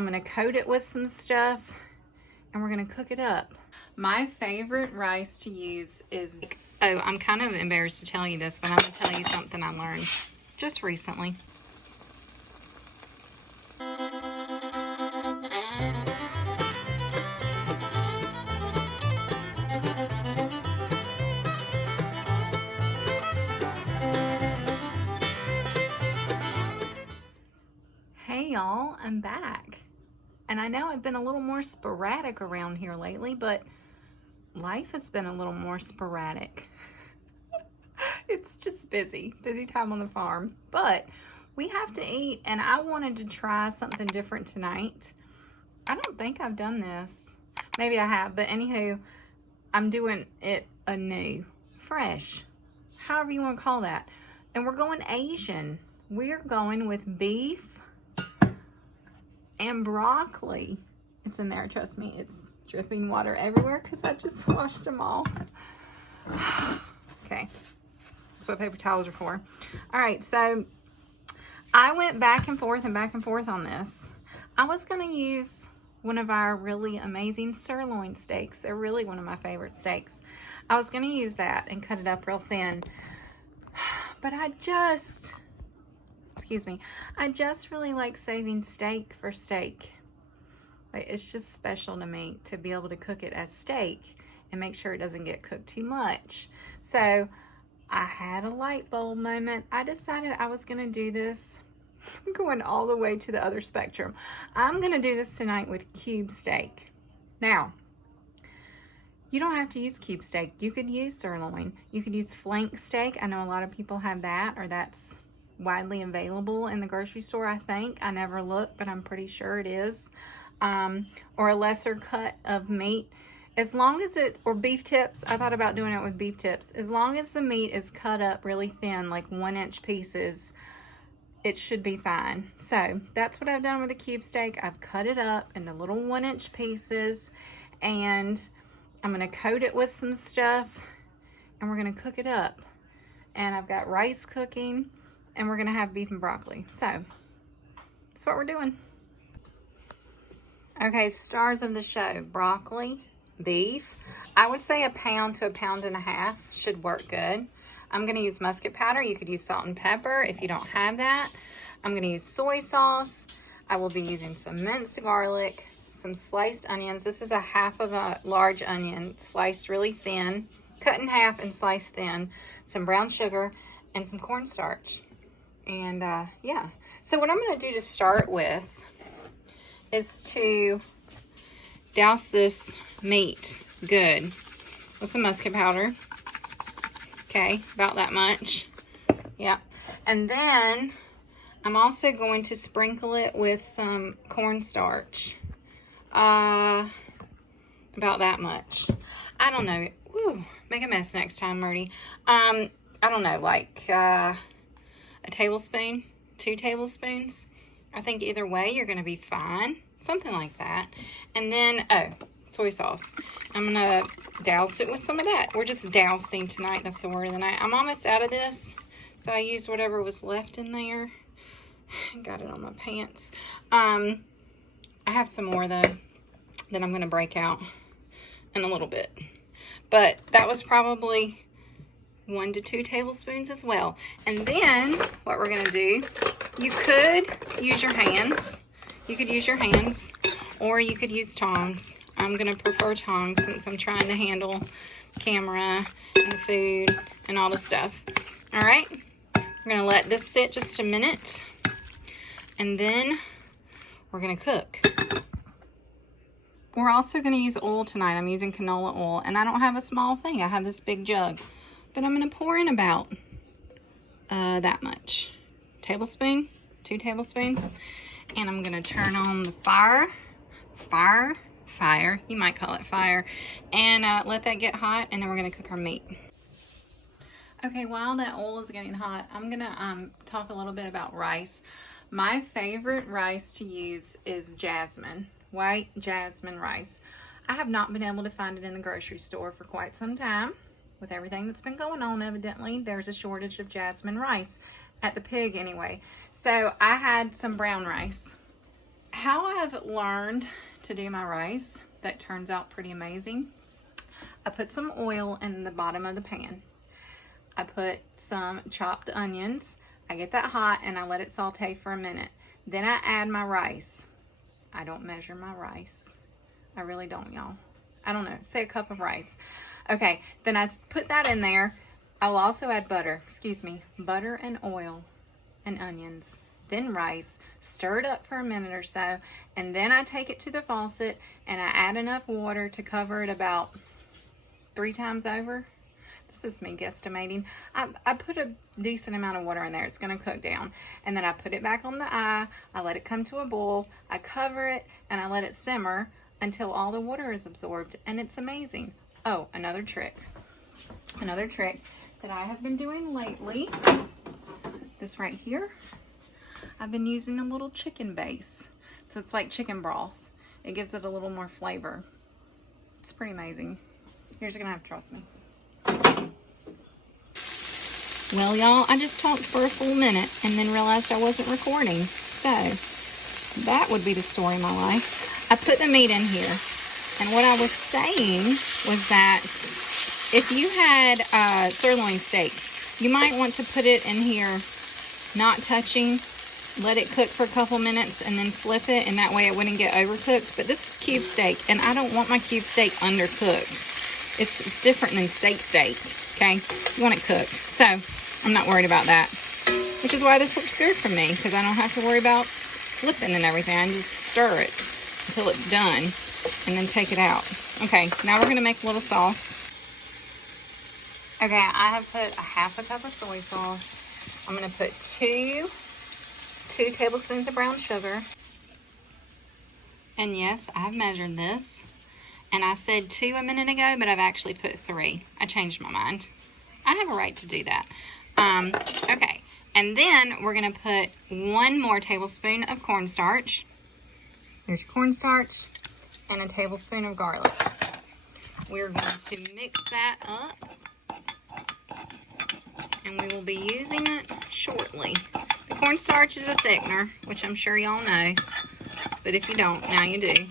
I'm gonna coat it with some stuff and we're gonna cook it up. My favorite rice to use is, oh, I'm kind of embarrassed to tell you this, but I'm gonna tell you something I learned just recently. Hey y'all, I'm back. And I know I've been a little more sporadic around here lately, but life has been a little more sporadic. It's just busy time on the farm, but we have to eat, and I wanted to try something different tonight. I don't think I've done this. Maybe I have, but anywho, I'm doing it anew, fresh, however you want to call that. And we're going Asian. We're going with beef and broccoli. It's in there, trust me. It's dripping water everywhere because I just washed them all. Okay, that's what paper towels are for. All right, so I went back and forth on this. I was gonna use one of our really amazing sirloin steaks. They're really one of my favorite steaks. I was gonna use that and cut it up real thin, but I just really like saving steak for steak. Like, it's just special to me to be able to cook it as steak and make sure it doesn't get cooked too much. So I had a light bulb moment. I decided I was gonna do this. I'm going all the way to the other spectrum. I'm gonna do this tonight with cube steak. Now, you don't have to use cube steak. You could use sirloin. You could use flank steak. I know a lot of people have that, or that's widely available in the grocery store, I think. I never looked, but I'm pretty sure it is. Or a lesser cut of meat. As long as it, or beef tips, I thought about doing it with beef tips. As long as the meat is cut up really thin, like 1-inch pieces, it should be fine. So that's what I've done with the cube steak. I've cut it up into little 1-inch pieces, and I'm gonna coat it with some stuff, and we're gonna cook it up. And I've got rice cooking, and we're gonna have beef and broccoli. So that's what we're doing. Okay, stars of the show: broccoli, beef. I would say 1 pound to 1.5 pounds should work good. I'm gonna use musket powder. You could use salt and pepper if you don't have that. I'm gonna use soy sauce. I will be using some minced garlic, some sliced onions. This is 1/2 of a large onion, sliced really thin, cut in half and sliced thin, some brown sugar, and some cornstarch. And yeah, so what I'm gonna do to start with is to douse this meat good with some musket powder. Okay, about that much. Yeah. And then I'm also going to sprinkle it with some cornstarch. About that much. I don't know. Woo, make a mess next time, Murdy. I don't know, like a tablespoon, 2 tablespoons. I think either way you're gonna be fine. Something like that. And then, oh, soy sauce. I'm gonna douse it with some of that. We're just dousing tonight. That's the word of the night. I'm almost out of this, so I used whatever was left in there. Got it on my pants. I have some more though that I'm gonna break out in a little bit. But that was probably 1 to 2 tablespoons as well. And then what we're gonna do, you could use your hands. You could use your hands, or you could use tongs. I'm gonna prefer tongs since I'm trying to handle the camera and the food and all the stuff. All right, we're gonna let this sit just a minute, and then we're gonna cook. We're also gonna use oil tonight. I'm using canola oil, and I don't have a small thing. I have this big jug, but I'm gonna pour in about that much. Tablespoon, 2 tablespoons. And I'm gonna turn on the fire, you might call it fire, and let that get hot, and then we're gonna cook our meat. Okay, while that oil is getting hot, I'm gonna talk a little bit about rice. My favorite rice to use is jasmine, white jasmine rice. I have not been able to find it in the grocery store for quite some time. With everything that's been going on, evidently, there's a shortage of jasmine rice. At the pig anyway. So I had some brown rice. how I've learned to do my rice that turns out pretty amazing. I put some oil in the bottom of the pan. I put some chopped onions. I get that hot and I let it saute for a minute. Then I add my rice. I don't measure my rice. I really don't, y'all. I don't know, say a cup of rice. Okay, then I put that in there. I'll also add butter, butter and oil and onions. Then rice, stir it up for a minute or so, and then I take it to the faucet and I add enough water to cover it about 3 times over. This is me guesstimating. I put a decent amount of water in there. It's going to cook down. And then I put it back on the eye. I let it come to a boil. I cover it and I let it simmer until all the water is absorbed. And it's amazing. Oh, another trick. Another trick that I have been doing lately. This right here. I've been using a little chicken base. So it's like chicken broth. It gives it a little more flavor. It's pretty amazing. You're just going to have to trust me. Well, y'all, I just talked for a full minute and then realized I wasn't recording. So, that would be the story of my life. I put the meat in here. And what I was saying was that if you had sirloin steak, you might want to put it in here, not touching, let it cook for a couple minutes, and then flip it, and that way it wouldn't get overcooked. But this is cube steak, and I don't want my cube steak undercooked. It's different than steak, okay? You want it cooked. So, I'm not worried about that. Which is why this looks good for me, because I don't have to worry about flipping and everything. I just stir it until it's done, and then take it out. Okay, now we're going to make a little sauce. Okay, I have put a half a cup of soy sauce. I'm going to put two tablespoons of brown sugar. And yes, I've measured this. And I said 2 a minute ago, but I've actually put 3. I changed my mind. I have a right to do that. Okay, and then we're going to put 1 more tablespoon of cornstarch. There's cornstarch and a tablespoon of garlic. We're going to mix that up, and we will be using it shortly. The cornstarch is a thickener, which I'm sure y'all know, but if you don't, now you do.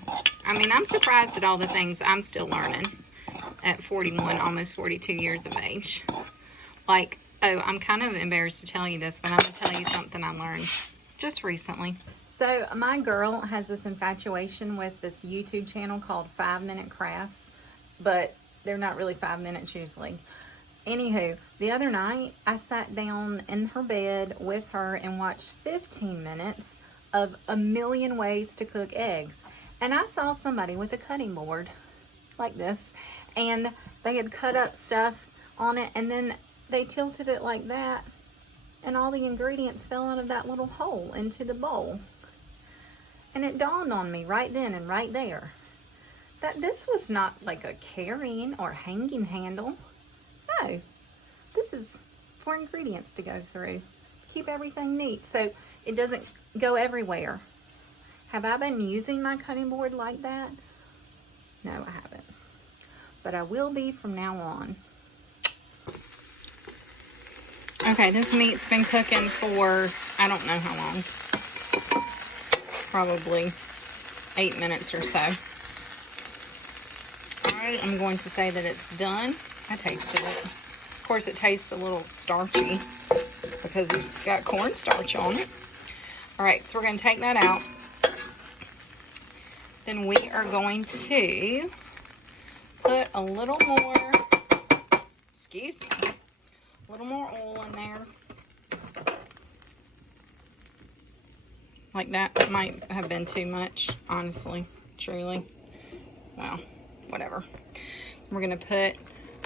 I mean, I'm surprised at all the things I'm still learning at 41, almost 42 years of age. Like, oh, I'm kind of embarrassed to tell you this, but I'm going to tell you something I learned just recently. So, my girl has this infatuation with this YouTube channel called 5 Minute Crafts, but they're not really 5 minutes usually. Anywho, the other night, I sat down in her bed with her and watched 15 minutes of a million ways to cook eggs. And I saw somebody with a cutting board like this, and they had cut up stuff on it, and then they tilted it like that, and all the ingredients fell out of that little hole into the bowl. And it dawned on me right then and right there that this was not like a carrying or hanging handle. No, this is for ingredients to go through. Keep everything neat so it doesn't go everywhere. Have I been using my cutting board like that? No, I haven't. But I will be from now on. Okay, this meat's been cooking for, I don't know how long. Probably 8 minutes or so. Alright, I'm going to say that it's done. I tasted it. Of course, it tastes a little starchy because it's got cornstarch on it. Alright, so we're going to take that out. Then we are going to put a little more, a little more oil in there. Like that might have been too much, honestly, truly. Well, whatever. We're going to put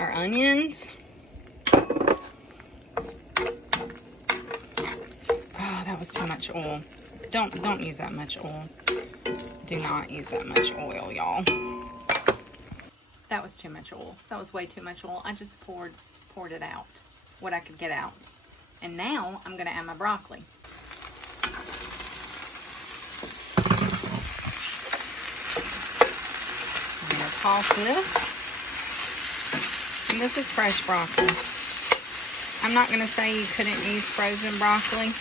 our onions. Oh, that was too much oil. Don't use that much oil. Do not use that much oil, y'all. That was too much oil. That was way too much oil. I just poured it out, what I could get out. And now I'm going to add my broccoli. I'm going to toss this. And this is fresh broccoli. I'm not going to say you couldn't use frozen broccoli,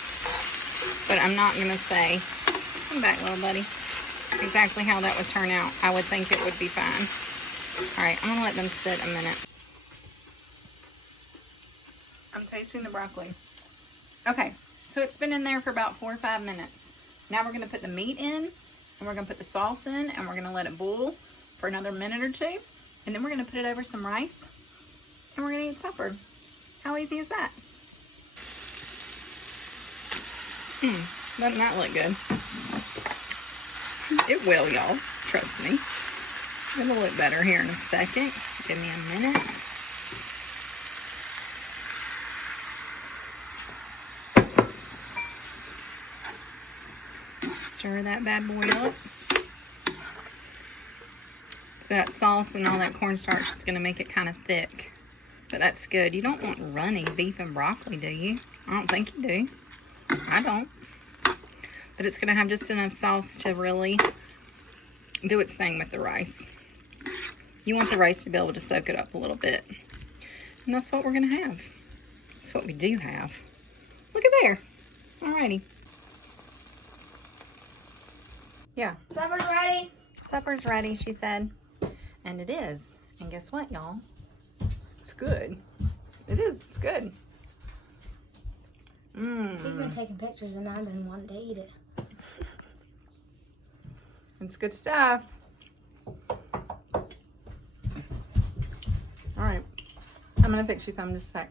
but I'm not going to say, come back, little buddy. exactly how that would turn out. I would think it would be fine. All right, I'm gonna let them sit a minute. I'm tasting the broccoli. Okay, so it's been in there for about 4 or 5 minutes. Now we're gonna put the meat in, and we're gonna put the sauce in, and we're gonna let it boil for another minute or 2. And then we're gonna put it over some rice, and we're gonna eat supper. How easy is that? Doesn't that look good? It will, y'all. Trust me. It'll look better here in a second. Give me a minute. Stir that bad boy up. So that sauce and all that cornstarch is going to make it kind of thick. But that's good. You don't want runny beef and broccoli, do you? I don't think you do. I don't. But it's going to have just enough sauce to really do its thing with the rice. You want the rice to be able to soak it up a little bit. And that's what we're going to have. That's what we do have. Look at there. Alrighty. Yeah. Supper's ready. Supper's ready, she said. And it is. And guess what, y'all? It's good. It is. It's good. She's been taking pictures and I've been wanting to eat it. It's good stuff. Alright. I'm going to fix you some in just a sec.